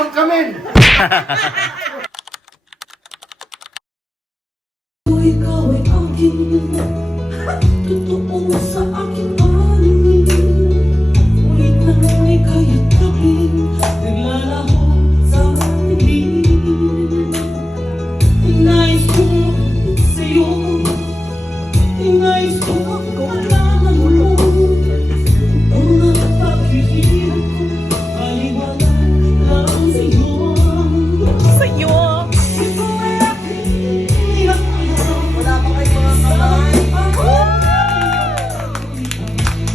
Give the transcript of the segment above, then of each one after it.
I'm coming! Ikaw ay aking totoo sa aking paningin. Ngunit na may kaya't aking naglalaho sa dilim. Nais ko sa'yo, nais ko malaman mo. Mga paghihirap ko ay wala lang sa'yo. Sa'yo. Ito ay aking tinatawag. Wala pa kayo mga kamay.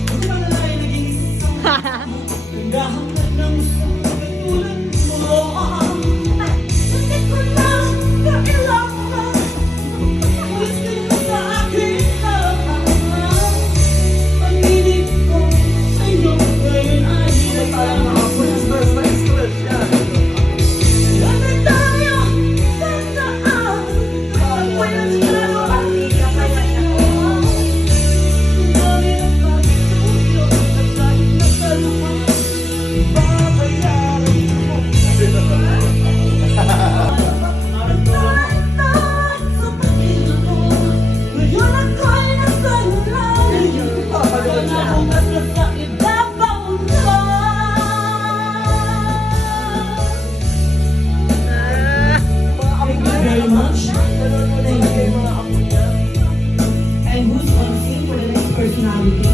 Ano ba na tayo naging isang naghahanap ng isang katulad mo? Hindi ko lang kailangan. Gusto mo sa akin lahat. Pag-ibig ko sa'yo ngayon ay parang mga stress na stress yan. Wala tayo tandaan. Kapag walang laro ang ikamay ako. Dami ng pagtulog at kahit nagkalupa, babayaran mo. At kahit sa pagkila ko, ngayon ako'y nasa ilalim. Ngayon akong nasa sa ibabaw na. Thank you very much. Thank you. And who's on scene for the next personality?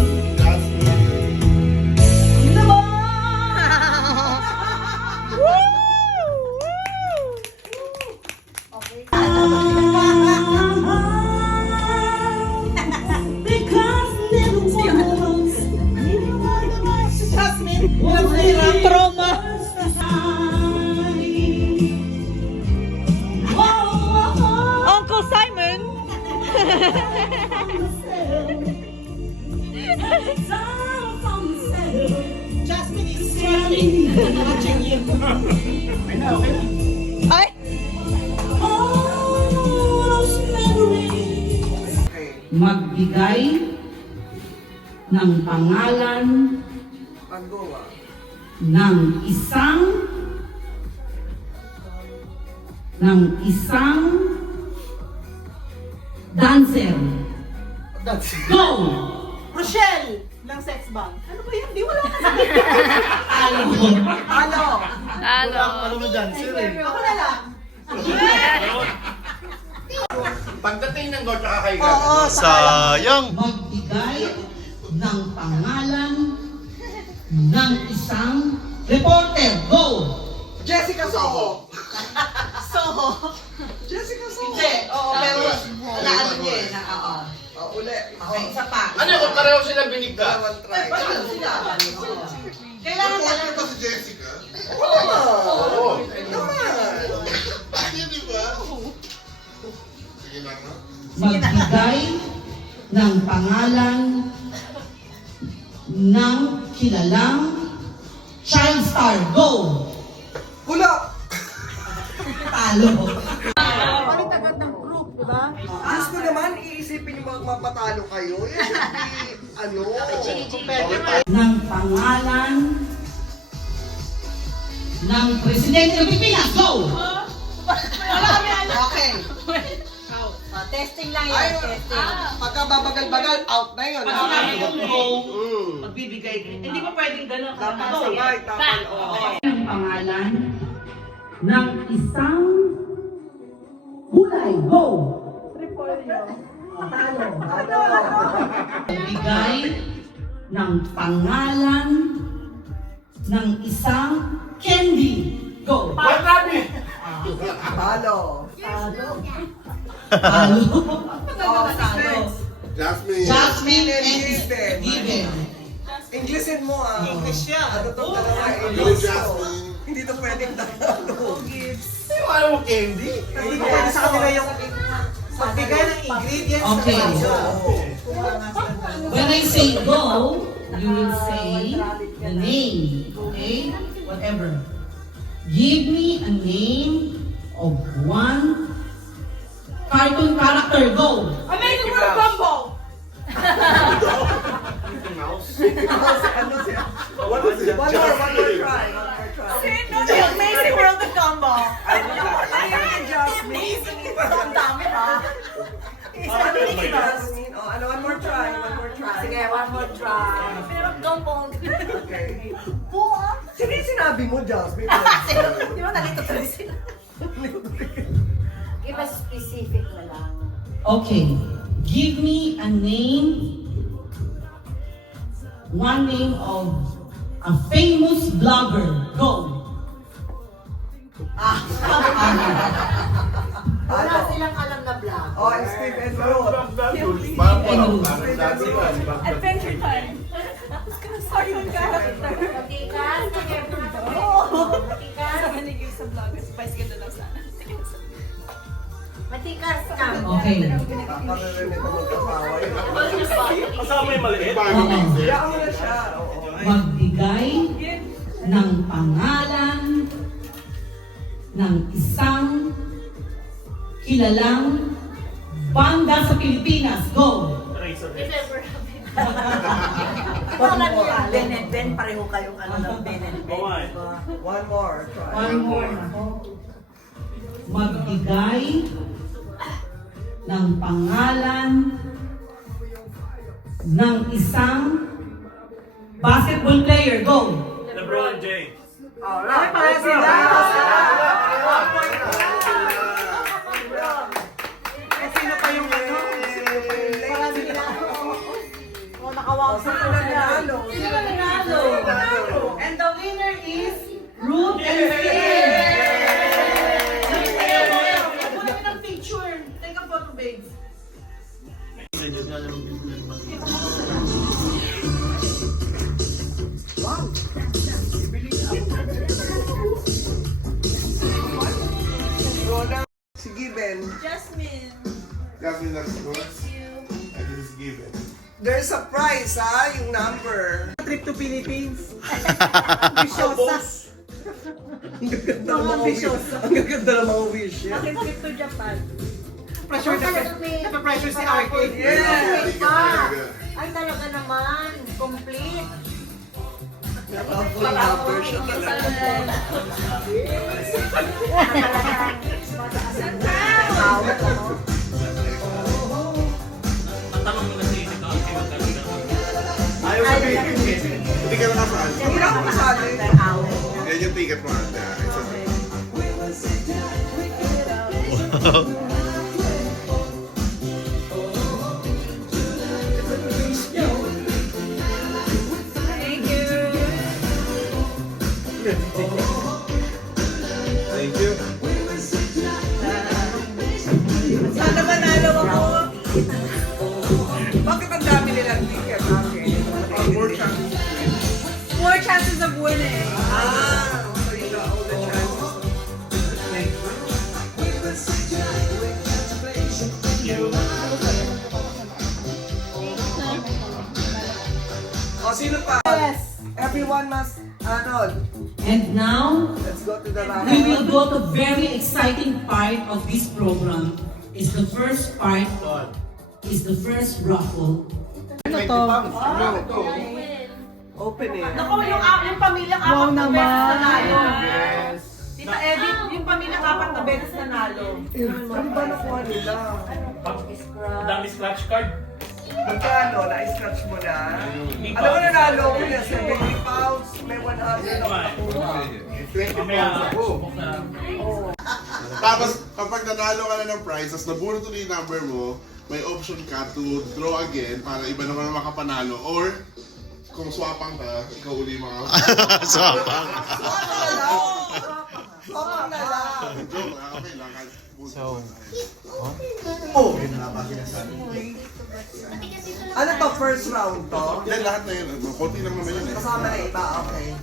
Yun na ba? Because never was Trauma. Uncle Simon. Jasmine is smiling, watching you. Ay! All those memories. Magbigay ng pangalan ng isang dancer. Go! Rochelle ng sex bomb. Ano ba yan? Di wala na sa Alo. Ano? Hello. Ako na lang. Pagdating ng gold, nakakaiga. Oo, Sayang! Magbigay ng pangalan ng isang reporter. Go! Jessica Soho. Soho. Jessica Soho. Hindi. Oo, pero naano niya eh. Oo. Uli. Okay, isa pa. Ano kung pareho sila binigka? Paano sila? Kailangan Reporter ba si Jessica? Oo. Hindi, di ba? Sige na, no? Magbigay ng pangalan ng kilalang child star. Go! Hula. Talo. Palit agad ng group, di ba? Diyos ko naman, iisipin yung mapatalo kayo. Yan should be, competitive. Ng pangalan ng Presidente ng Pilipinas. Go! Okay. Testing lang Ay, yan. Testing. pagka babagal-bagal, out na yun. Pag sinabi kong go, Magbibigay ka. Hindi pa pwedeng gano'n. Dapat sabay, dapat oo. ng pangalan ng isang kulay. Go! Bigay ng pangalan ng isang candy. Go! Marami! Talo. Talo. Oo, talo. Jasmine! Jasmine and Given. Given. Englishin mo ah. English siya. Ano tong dalawa Go, English to? Jasmine! Hindi to pwedeng Tagalog. Yung alam mo, candy? Hindi ko pwede sa kanila yung magbigay ng ingredients Okay. sa kanila. When I say go, you will say the name. Okay? Whatever. Give me a name of one cartoon character. Go! Amazing World Gumball! Ano siya? One more try. One more try. Sino? Amazing World the combo. Ayun yung Jasmine. Ang dami ha. Jasmine. Oh, ano, one more try. Sige, one more try. Pero gambong. Okay. Buha. Sige, sinabi mo, Jasmine. Di ba nalito tuloy sila? Give us specific na lang. Okay, give me a name, one name of a famous blogger. Go. Wala silang alam na vlog. Oh, and Steve and Ruth. Adventure time. Tapos ka na sorry ng character. Matikas, mag-everyday. Matikas. Sa manigil sa vlog. Spice ka na lang sana. Matikas ka. Okay. Nakakarinig ko magkapaway. Kasama yung maliit. Kaya mo na siya. Oo. Magbigay ng pangalan ng isang kilalang banda sa Pilipinas. Go! Wala niya. Ben and Ben, pareho kayong ano ng Ben and Ben. One more try. One more. Magbigay ng pangalan ng isang basketball player. Go! LeBron James. Alright, para sila. Sino pa yung ano? Para sila. Oh, nakawag sa Sino na nanalo? Sino na nanalo? And the winner is Ruth and Phil. Wala ka ng picture. Take a photo, babes. Rona, si Given. Jasmine. Jasmine, that's good. And this is given. There's a prize, ha? Yung number. Trip to Philippines. Ambisyosa. Ang gaganda ng mga wish. Ang gaganda ng mga wish. Bakit trip to Japan? Pressure na pressure si Arcade. Yes! Ay, talaga naman. Complete. Full number siya talaga. Awat ako. Ayaw sabihin. Hindi ka nakasaan. Hindi na ako kasali. Awat. Yan yung ticket mo ate. Thank you. Sana manalo ako. Bakit ang dami nilang ticket? More chances. More chances of winning. Ah, so you got all the chances. Oh, sino pa? Yes. Everyone must, ano, And now, let's go to the round. we will go to very exciting part of this program. Is the first part, is the first raffle. Open eh. Naku, yung pamilyang apat na beses nanalo. Tita Edith, yung pamilyang apat na beses nanalo. Ano ba nakuha nila? Dami scratch card. Magkano? Na-scratch mo na? Alam mo nanalo ko na 70 pounds, may 100 ako nakuha. 20 pounds ako. Tapos, kapag nanalo ka na ng prize, tapos nabunod tuloy yung number mo, may option ka to draw again para iba naman ang makapanalo. Or, kung swapang ka, ikaw uli yung mga... Swapang. Swapang na lang. Joke lang, okay lang. So, Oh! Ano to, first round to? Hindi, lahat na yun. Konti lang naman yun eh. Kasama na iba, okay.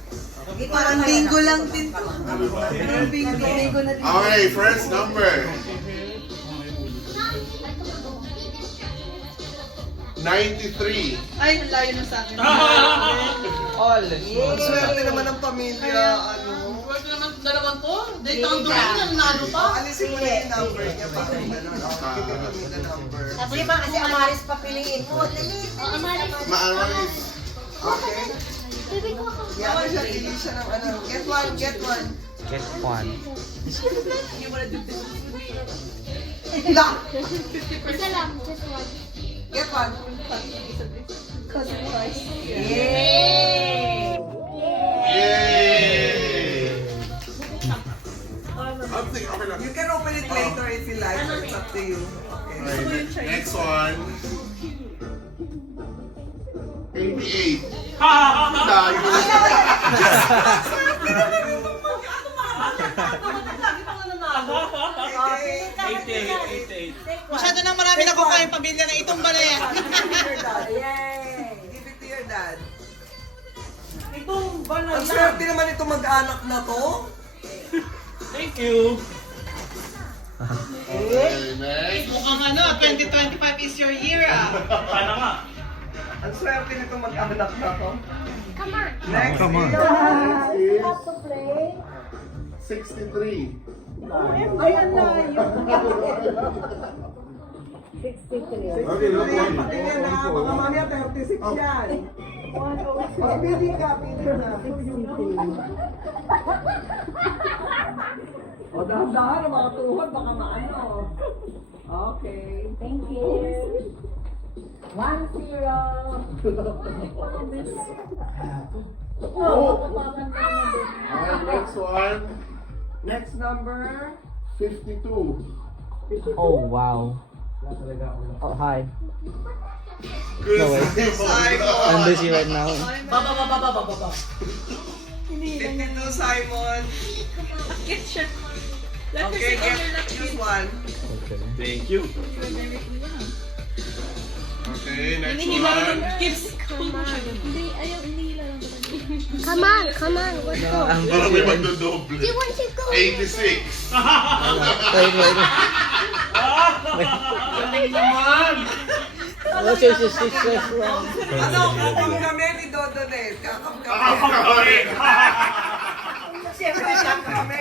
Parang bingo lang din to. Parang bingo na din. Okay, first number. 93. Ay, layo na sa akin. All. Ang swerte naman ng pamilya, ano. Work naman dalawang to. Dahil ang doon na nanalo pa. Alisin mo na yung number niya para gano'n. Give me the number. Kasi ba kasi Amaris papiliin mo. Dali. Amaris. Maamaris. Okay? Yan siya, pili siya ng ano. Get one, get one. Get one. Ilang? Isa lang, just one. Get one. Cousin price. Yay! Yay! I'm thinking, okay lang. You can open it later if you like. It's up to you. Okay. Okay, next one. 88. Layo. Okay. 88. Masyado nang marami na kuha yung pamilya na itong bala yan. Give it to your dad. Itong bala Ang swerte naman itong mag-anak na to. Thank you. Okay, next. Mukhang ano, 2025 is your year ah. Sana nga. Ang swerte nitong mag-anak na to. Come on. Next Come on. Is Have to play. 63. Ayan na yun. 63. Okay, look one. Tingnan na, baka mamaya 36 yan. Oh, pili ka, pili na. O, dahan-dahan ang mga tuhod, baka maano. Okay. Thank you. 1-0. And next one. Next number. 52. Oh, wow. Oh, hi. Good. No way. Simon. I'm busy right now. Baba. 52, Simon. Okay, choose one. Okay. Thank you. Okay, next one. Come on. Hindi, ayaw, hindi lang. Come on, let's go. Para may magdodoble. Do you want to go? 86. Wait. Galing naman. What's your success wrong? Ano, kakam kami ni Dodonate. Kakam kami. Okay. Siyempre, kakam kami.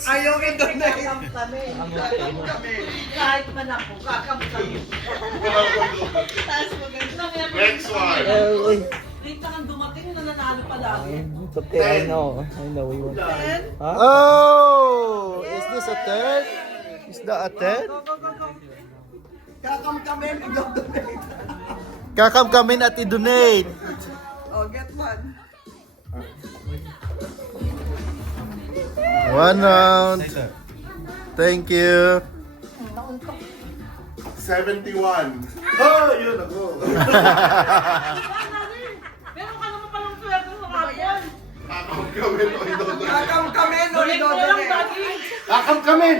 Ayaw i-donate. Kami. I'm okay. Kami. Kahit man ako, kakam kami. Tapos maganda. Next one. Late lang ang dumating, nananalo pa lagi. It's okay, I know we won. Then, Oh! Is this a third? Is that a third? Kakam kami ni Dodonate. Kakam kami at i-donate. Oh, get one. One round. Thank you. 71. Oh, yun ako. meron ka naman palang swerte sa kapon. Kakam kami no idodonate. Kakam kami no Donate mo lang, Dodonate. Daddy. Kakam kami.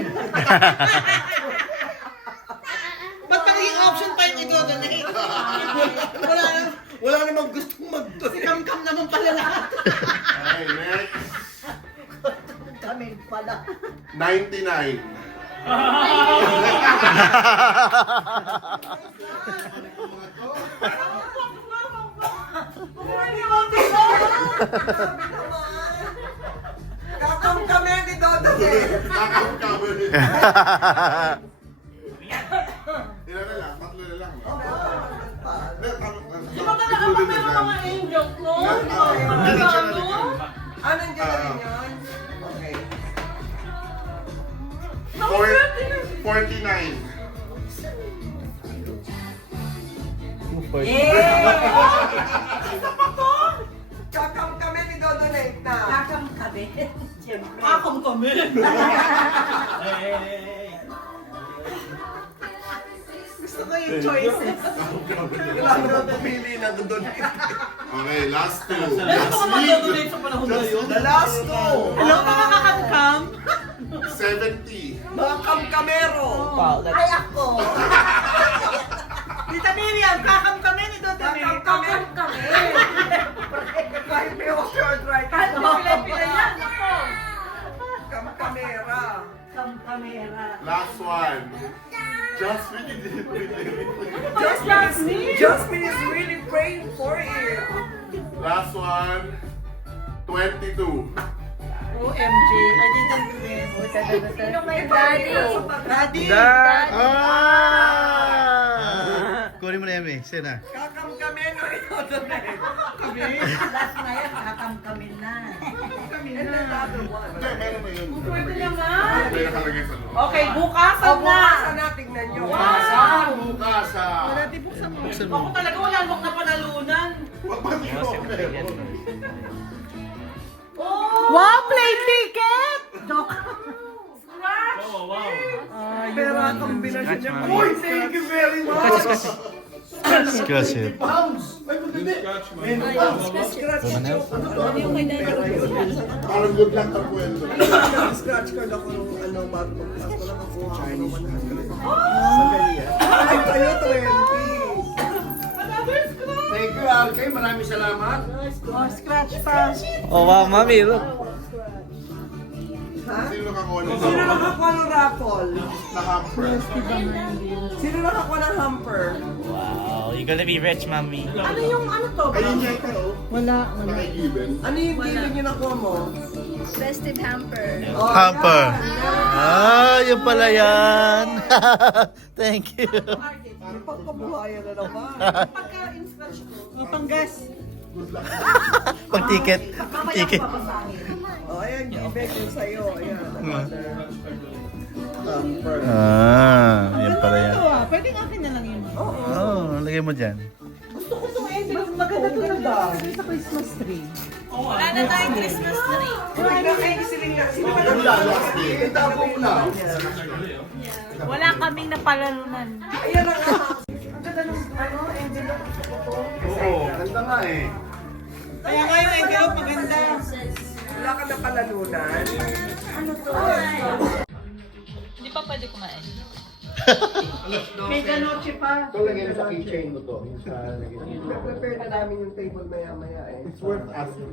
Ba't naging option pa yung i-donate? Wala namang gustong Si mag-donate. Kam-Kam naman pala lahat. Okay, next. Kami pala. 99. Kakam kami ni Dodonate. Kakam kami. Ilan na lang? Tatlo na lang. Di ba talaga pa meron mga angels, no? Ah, nandiyan na rin yun? Okay. 49. Kakam kami ni Dodonate na. Kakam kami. Kakam kami. Gusto ko yung choices. Kailangan mo pumili na Dodonate. Okay, last two. Meron Last ka mag-donate sa panahon na yun? The last two. Hello mga kakam-kam. 70. Mga kamkamero. Wow, Ay ako. Tita Miriam, kakam kami ni Dodonate. Kakam kami. Kahit may short right. Kahit pila-pila yan. Kamkamera. Kam-kamera. Last one. Jasmine did Just Jasmine. Jasmine is really praying for you. Last one. 22. OMG, I didn't win. Sino may daddy? Daddy. Kunin mo na yan, eh. Sino na? Kakam kami no Dodonate. Last na yan, kakam kami na. And then yun. Pwede naman. May nakalagay sa loob. Okay, bukasan na. Bukasan na, tignan nyo. Ako talaga wala namang napanalunan. Wow, play ticket! Joke. Oh, wow. Pero ang kombinasyon niya. Uy, thank you very much. Scratch it. Parang good luck ka kwento. Scratch card ako nung bago mag-class. Wala kang kuha ako ng 100. Sa Galia. Ay, kayo 20. Thank you, Alkay. Maraming salamat. Oh, scratch pa. Oh, wow, mami, look. Ha? Sino nakakuha ng Sino nakakuha ng raffle? hamper? Sino nakakuha ng hamper? Wow, you're gonna be rich, mami. Ano yung ano to? Ayun niya ito. Wala. Nakagiven. Ano yung given yung nakuha mo? Festive hamper. Oh, Hamper. yan. Ah, yun pala yan. Thank you. May pagkabuhayan na naman. Pagka-instant ko. Oh, panggas. Pag ticket. Ticket. Oh, ayan, given yung sa'yo. Ayan, another hamper. Ah, yun pala yan. Ito ah, pwedeng akin na lang yun. Oh, lagay mo dyan. Gusto ko itong envelope. Maganda to na. Sa Christmas tree. Wala na tayong Christmas tree. Sino ba nakakuha? Itabo ko na. Wala kaming napalalunan. Ayan ang ang ganda ng envelope. Oo, ganda nga eh. Kaya nga yung envelope maganda. Wala ka na palalunan. Hindi pa pwede kumain. May ganoche pa. Ito, lagay mo sa keychain mo to. Prepare na namin yung table maya-maya eh. It's worth asking.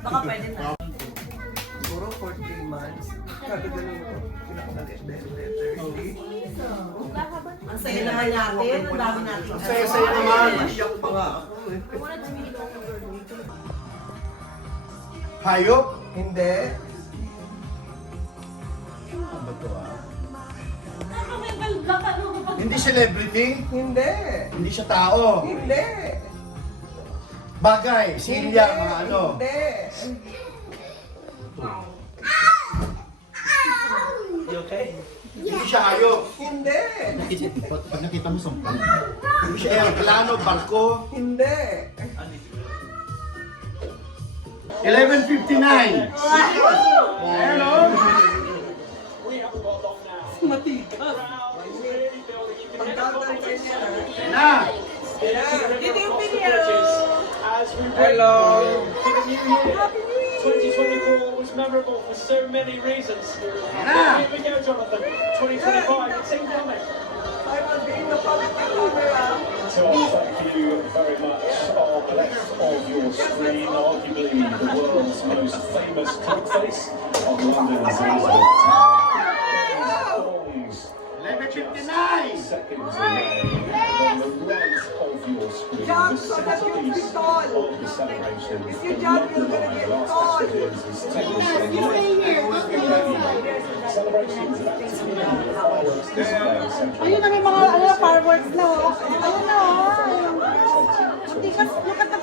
Baka pwede na. Siguro for 3 months. Sabi ganun ko. Pinakamaliit na yung 30. Ang saya naman natin. Ang dami natin. Saya-saya naman. Iyak pa nga ako eh. Hayop? Hindi. Ano ba to ah? Hindi celebrity? Hindi. Hindi siya tao? Hindi. Bagay, silya, mga ano. Hindi. Hindi siya hayop. Hindi. Pag nakita mo sampal. Hindi siya aeroplano, barko. Hindi. 11:59. Hello? Na! Dito yung video. Hello. 2024 was memorable for so many reasons. Na! Here we go, Jonathan. 2025, it's incoming. I will be in the public camera. So thank you very much. On the left of your screen, arguably the world's most famous cloak face on London's Elizabeth Tower. Songs 11:59. seconds away. And on the right of your screen, John, the so that you'll be centerpiece tall. of the celebration. If you jump, you're gonna get tall. Celebrations of activity and fireworks display central. Ayun na may mga fireworks na. Ayun na. Look at the